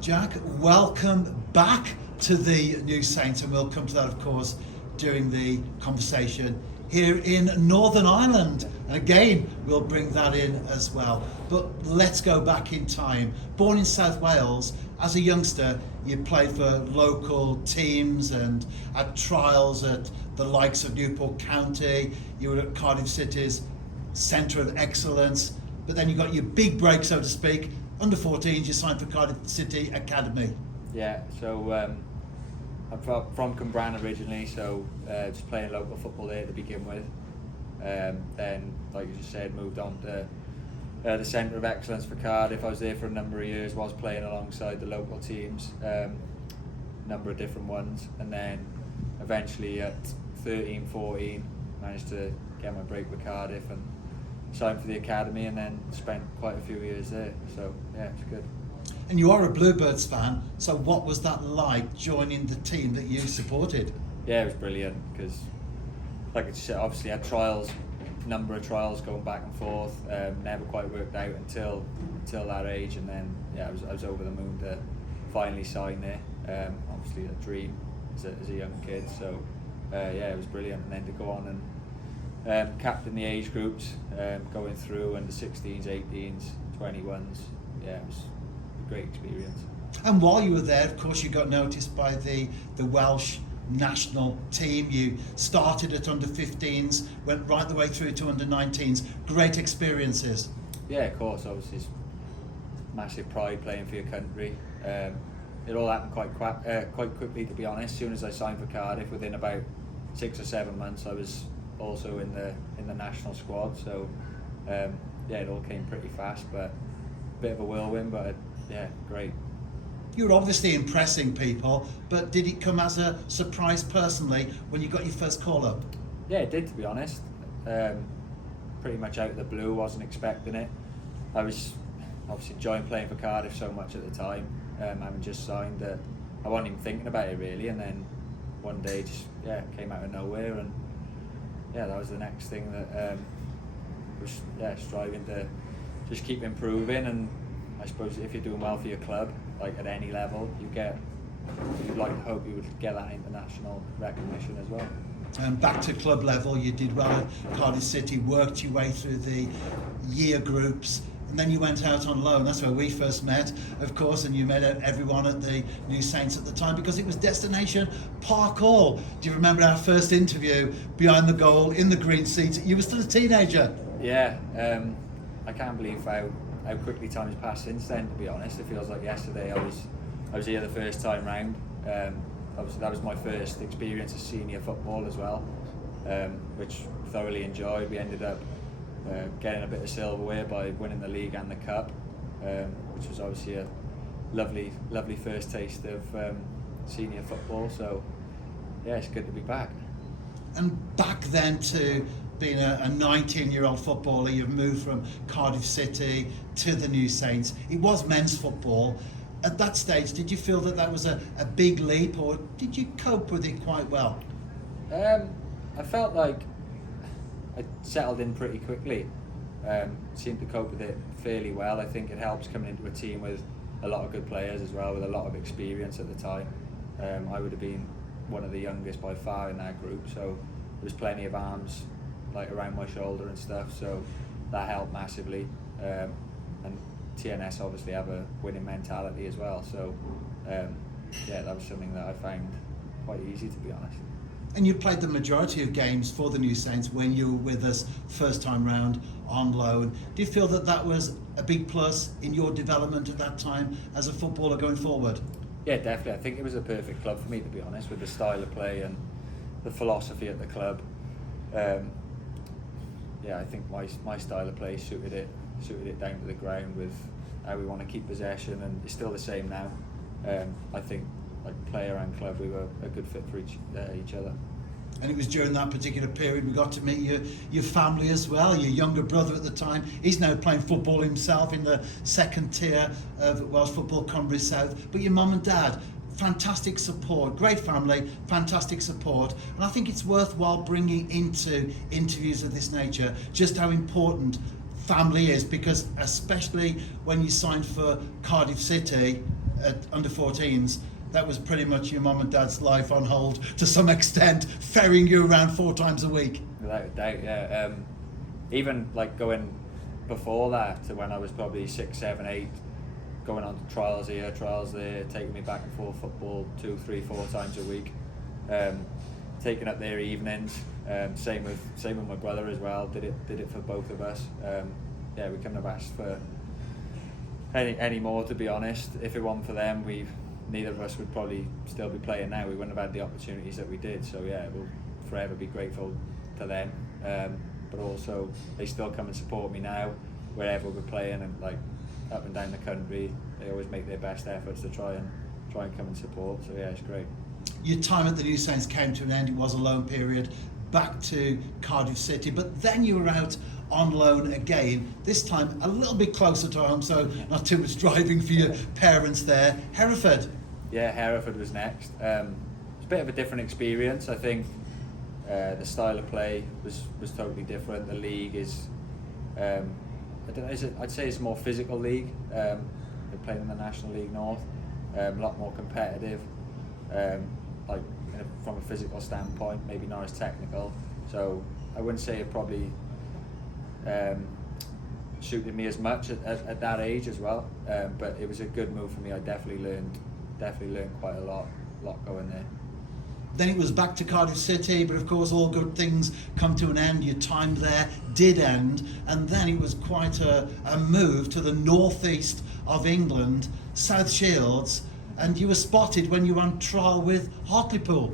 Jack, welcome back to the New Saints, and we'll come to that, of course, during the conversation here in Northern Ireland. And again, we'll bring that in as well. But let's go back in time. Born in South Wales, as a youngster, you played for local teams and had trials at the likes of Newport County. You were at Cardiff City's Centre of Excellence. But then you got your big break, so to speak. Under 14s, you signed for Cardiff City Academy. Yeah, so I'm from Cwmbran originally, so just playing local football there to begin with. Then, like you just said, moved on to the Centre of Excellence for Cardiff. I was there for a number of years, was playing alongside the local teams, number of different ones, and then eventually at 13, 14, managed to get my break with Cardiff and signed for the academy, and then spent quite a few years there. So yeah, it's good. And you are a Bluebirds fan, so what was that like joining the team that you supported? Yeah, it was brilliant because, like I said, obviously I had trials, number of trials going back and forth. Never quite worked out until that age, and then yeah, I was over the moon to finally sign there. Obviously a dream as a young kid. So yeah, it was brilliant, and then to go on and captain the age groups, going through and the 16s, 18s, 21s. Yeah, it was a great experience. And while you were there, of course, you got noticed by the Welsh national team. You started at under 15s, went right the way through to under 19s. Great experiences. Yeah, of course. Obviously, it's massive pride playing for your country. It all happened quite quickly, to be honest. As soon as I signed for Cardiff, within about 6 or 7 months, I was also in the national squad. So yeah, it all came pretty fast, but a bit of a whirlwind, but yeah, great. You were obviously impressing people, but did it come as a surprise personally when you got your first call up? Yeah, it did, to be honest. Pretty much out of the blue, wasn't expecting it. I was obviously enjoying playing for Cardiff so much at the time, having just signed that I wasn't even thinking about it really, and then one day just came out of nowhere, and yeah, that was the next thing that was striving to just keep improving. And I suppose if you're doing well for your club, like at any level, you'd like to hope you would get that international recognition as well. And back to club level, you did well at Cardiff City, worked your way through the year groups, and then you went out on loan. That's where we first met, of course, and you met everyone at the New Saints at the time because it was destination Park Hall. Do you remember our first interview behind the goal in the green seats? You were still a teenager. Yeah, I can't believe how quickly time has passed since then, to be honest. It feels like yesterday I was here the first time round. Obviously that was my first experience of senior football as well, which thoroughly enjoyed. We ended up getting a bit of silverware by winning the league and the cup, which was obviously a lovely first taste of senior football. So yeah, it's good to be back. And back then to being a 19-year-old footballer, you've moved from Cardiff City to the New Saints. It was men's football. At that stage, did you feel that was a big leap, or did you cope with it quite well? I felt like I settled in pretty quickly. Seemed to cope with it fairly well. I think it helps coming into a team with a lot of good players as well, with a lot of experience at the time. I would have been one of the youngest by far in that group, so there was plenty of arms like around my shoulder and stuff, so that helped massively. And TNS obviously have a winning mentality as well, so yeah, that was something that I found quite easy, to be honest. And you played the majority of games for the New Saints when you were with us first time round on loan. Do you feel that was a big plus in your development at that time as a footballer going forward? Yeah, definitely. I think it was a perfect club for me, to be honest, with the style of play and the philosophy at the club. Yeah, I think my style of play suited it down to the ground with how we want to keep possession, and it's still the same now. I think, like player and club, we were a good fit for each other. And it was during that particular period we got to meet your family as well. Your younger brother at the time, he's now playing football himself in the second tier of Welsh Football Cymru South. But your mum and dad, fantastic support, great family, fantastic support. And I think it's worthwhile bringing into interviews of this nature just how important family is, because especially when you signed for Cardiff City, at under 14s, that was pretty much your mum and dad's life on hold to some extent, ferrying you around 4 times a week. Without a doubt, yeah. Even like going before that, to when I was probably 6, 7, 8, going on to trials here, trials there, taking me back and forth football 2, 3, 4 times a week, taking up their evenings. Same with my brother as well. Did it for both of us. Yeah, we couldn't have asked for any more, to be honest. If it wasn't for them, neither of us would probably still be playing now. We wouldn't have had the opportunities that we did. So yeah, we'll forever be grateful to them. But also, they still come and support me now, wherever we're playing, and like up and down the country. They always make their best efforts to try and come and support. So yeah, it's great. Your time at the New Saints came to an end. It was a loan period, back to Cardiff City, but then you were out on loan again, this time a little bit closer to home, so not too much driving for your parents there. Hereford. Yeah, Hereford was next. It's a bit of a different experience. I think the style of play was totally different. The league is, I don't know, I'd say it's a more physical league. They're playing in the National League North, a lot more competitive. Like from a physical standpoint, maybe not as technical. So I wouldn't say it probably suited me as much at that age as well. But it was a good move for me. I definitely learned quite a lot going there. Then it was back to Cardiff City, but of course all good things come to an end. Your time there did end, and then it was quite a move to the northeast of England, South Shields, and you were spotted when you were on trial with Hartlepool.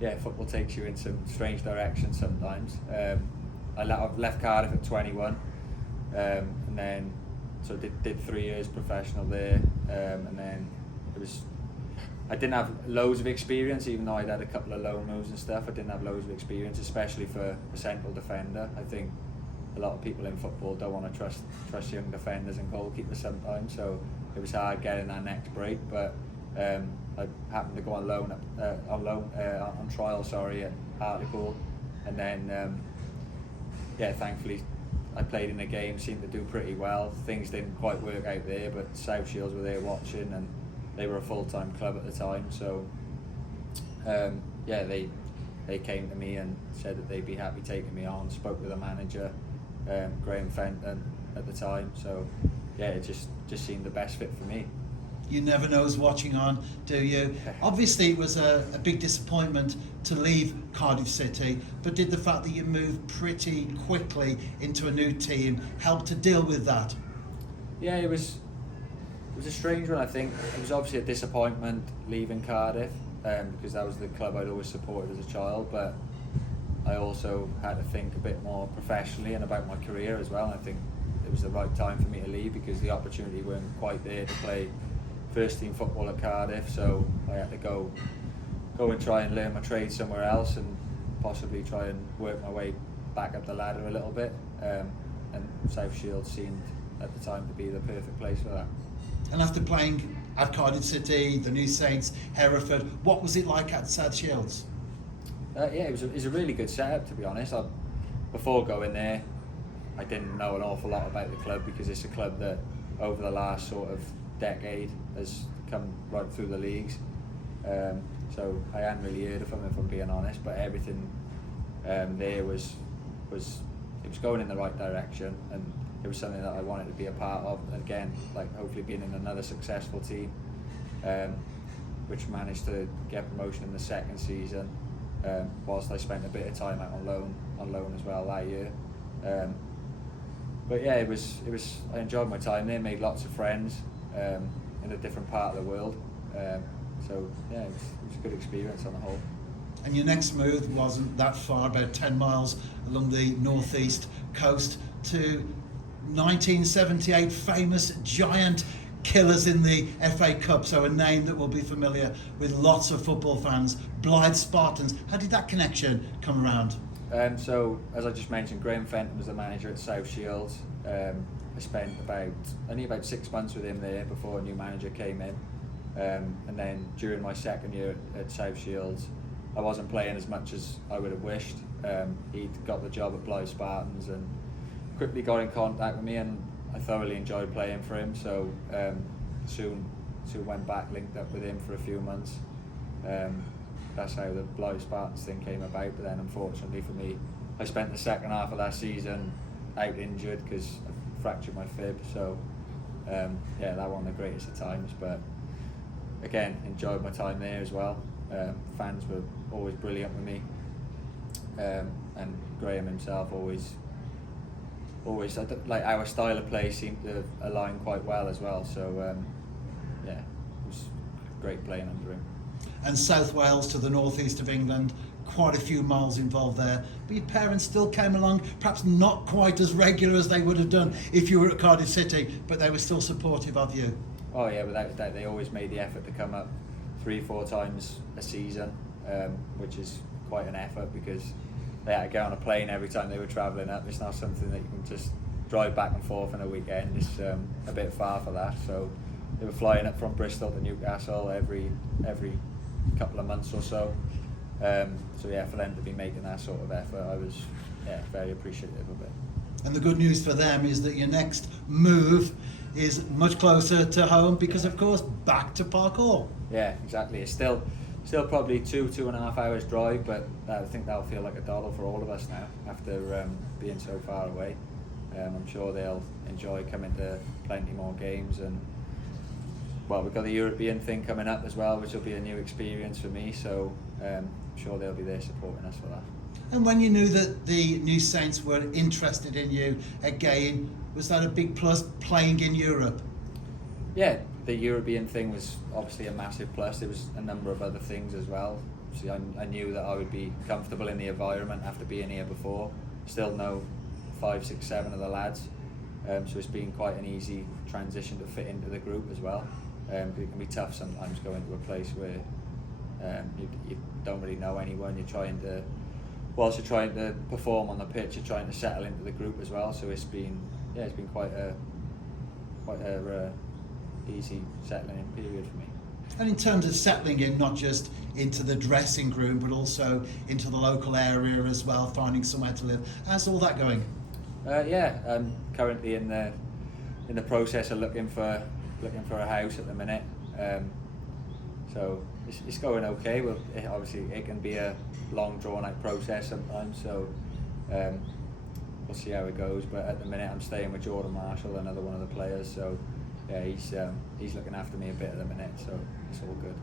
Yeah, football takes you in some strange directions sometimes. I left Cardiff at 21, and then so did 3 years professional there, and then I didn't have loads of experience, even though I'd had a couple of loan moves and stuff. I didn't have loads of experience, especially for a central defender. I think a lot of people in football don't want to trust young defenders and goalkeepers sometimes, so it was hard getting that next break. But I happened to go on loan on trial at Hartlepool, and then thankfully I played in a game, seemed to do pretty well. Things didn't quite work out there, but South Shields were there watching, and they were a full-time club at the time, so they came to me and said that they'd be happy taking me on. Spoke with the manager, Graham Fenton, at the time, so yeah, it just seemed the best fit for me. You never know who's watching on, do you? Obviously it was a big disappointment to leave Cardiff City, but did the fact that you moved pretty quickly into a new team help to deal with that? Yeah, it was a strange one. I think it was obviously a disappointment leaving Cardiff, because that was the club I'd always supported as a child, but I also had to think a bit more professionally and about my career as well. And I think it was the right time for me to leave, because the opportunity weren't quite there to play first team football at Cardiff, so I had to go and try and learn my trade somewhere else, and possibly try and work my way back up the ladder a little bit, and South Shields seemed at the time to be the perfect place for that. And after playing at Cardiff City, the New Saints, Hereford, what was it like at South Shields? It was a really good setup, to be honest. Before going there, I didn't know an awful lot about the club, because it's a club that over the last sort of decade has come right through the leagues. So I hadn't really heard of them, if I'm being honest, but everything there was going in the right direction, and it was something that I wanted to be a part of. Again, like hopefully being in another successful team, which managed to get promotion in the second season, whilst I spent a bit of time out on loan as well that year. But yeah, it was. I enjoyed my time there, made lots of friends in a different part of the world. So yeah, it was a good experience on the whole. And your next move wasn't that far, about 10 miles along the northeast coast to 1978 famous giant killers in the FA Cup, so a name that will be familiar with lots of football fans, Blythe Spartans. How did that connection come around? So, as I just mentioned, Graham Fenton was the manager at South Shields. I spent only about 6 months with him there before a new manager came in. And then during my second year at South Shields, I wasn't playing as much as I would have wished. He'd got the job at Blythe Spartans and quickly got in contact with me, and I thoroughly enjoyed playing for him. So soon went back, linked up with him for a few months. That's how the Blythe Spartans thing came about. But then, unfortunately for me, I spent the second half of that season out injured because I fractured my fib. So that wasn't the greatest of times. But again, enjoyed my time there as well. Fans were always brilliant with me, and Graham himself always like our style of play seemed to align quite well as well. So it was great playing under him. And South Wales to the northeast of England, quite a few miles involved there. But your parents still came along, perhaps not quite as regular as they would have done if you were at Cardiff City, but they were still supportive of you. Oh yeah, without a doubt, they always made the effort to come up 3-4 times a season, which is quite an effort because they had to get on a plane every time they were travelling up. It's not something that you can just drive back and forth on a weekend. It's a bit far for that. So they were flying up from Bristol to Newcastle every couple of months or so. So yeah, for them to be making that sort of effort, I was very appreciative of it. And the good news for them is that your next move is much closer to home because, of course, back to Park Hall. Yeah, exactly. It's still probably 2.5 hours drive, but I think that'll feel like a doddle for all of us now after being so far away. I'm sure they'll enjoy coming to plenty more games, and we've got the European thing coming up as well, which will be a new experience for me. So I'm sure they'll be there supporting us for that. And when you knew that the New Saints were interested in you again, was that a big plus, playing in Europe? Yeah, the European thing was obviously a massive plus. There was a number of other things as well. See, I knew that I would be comfortable in the environment after being here before. Still know 5, 6, 7 of the lads. So it's been quite an easy transition to fit into the group as well. It can be tough sometimes going to a place where you don't really know anyone. Whilst you're trying to perform on the pitch, you're trying to settle into the group as well. So it's been quite a easy settling in period for me. And in terms of settling in, not just into the dressing room, but also into the local area as well, finding somewhere to live. How's all that going? I'm currently in the process of looking for a house at the minute. So it's going okay. Well, obviously it can be a long drawn out process sometimes. So we'll see how it goes. But at the minute I'm staying with Jordan Marshall, another one of the players. So yeah, he's looking after me a bit at the minute. So it's all good.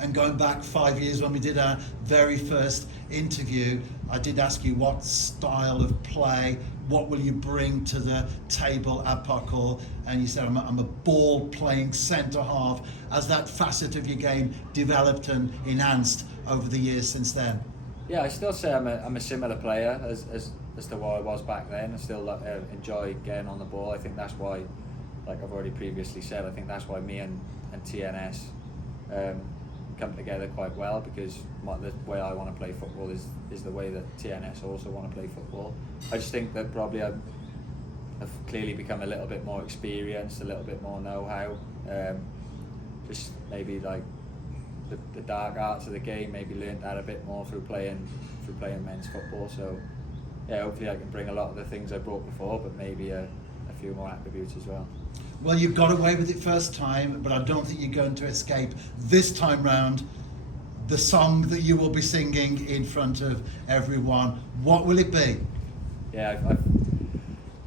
And going back 5 years when we did our very first interview, I did ask you what style of play, what will you bring to the table at Park Hall? And you said, I'm a ball-playing centre-half. Has that facet of your game developed and enhanced over the years since then? Yeah, I still say I'm a similar player as to what I was back then. I still enjoy getting on the ball. I think that's why, like I've already previously said, I think that's why me and TNS come together quite well, because the way I want to play football is the way that TNS also want to play football. I just think that probably I've clearly become a little bit more experienced, a little bit more know-how. Just maybe like the dark arts of the game, maybe learned that a bit more through playing men's football. So yeah, hopefully I can bring a lot of the things I brought before, but maybe a few more attributes as well. Well, you got away with it first time, but I don't think you're going to escape this time round the song that you will be singing in front of everyone. What will it be? Yeah, a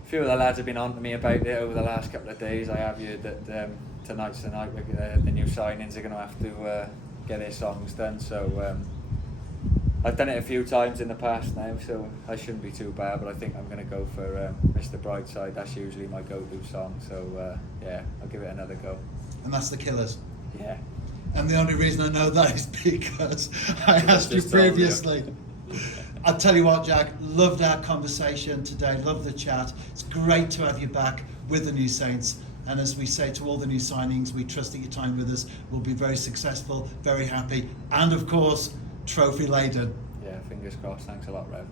few of the lads have been on to me about it over the last couple of days. I have heard that tonight's the night where the new signings are going to have to get their songs done. So I've done it a few times in the past now, so I shouldn't be too bad, but I think I'm going to go for Mr. Brightside. That's usually my go-to song, so I'll give it another go. And that's the Killers? Yeah. And the only reason I know that is because I asked you previously. I'll tell you what, Jack, loved our conversation today, loved the chat. It's great to have you back with the New Saints. And as we say to all the new signings, we trust that your time with us will be very successful, very happy, and of course, trophy laden. Yeah, fingers crossed. Thanks a lot, Rev.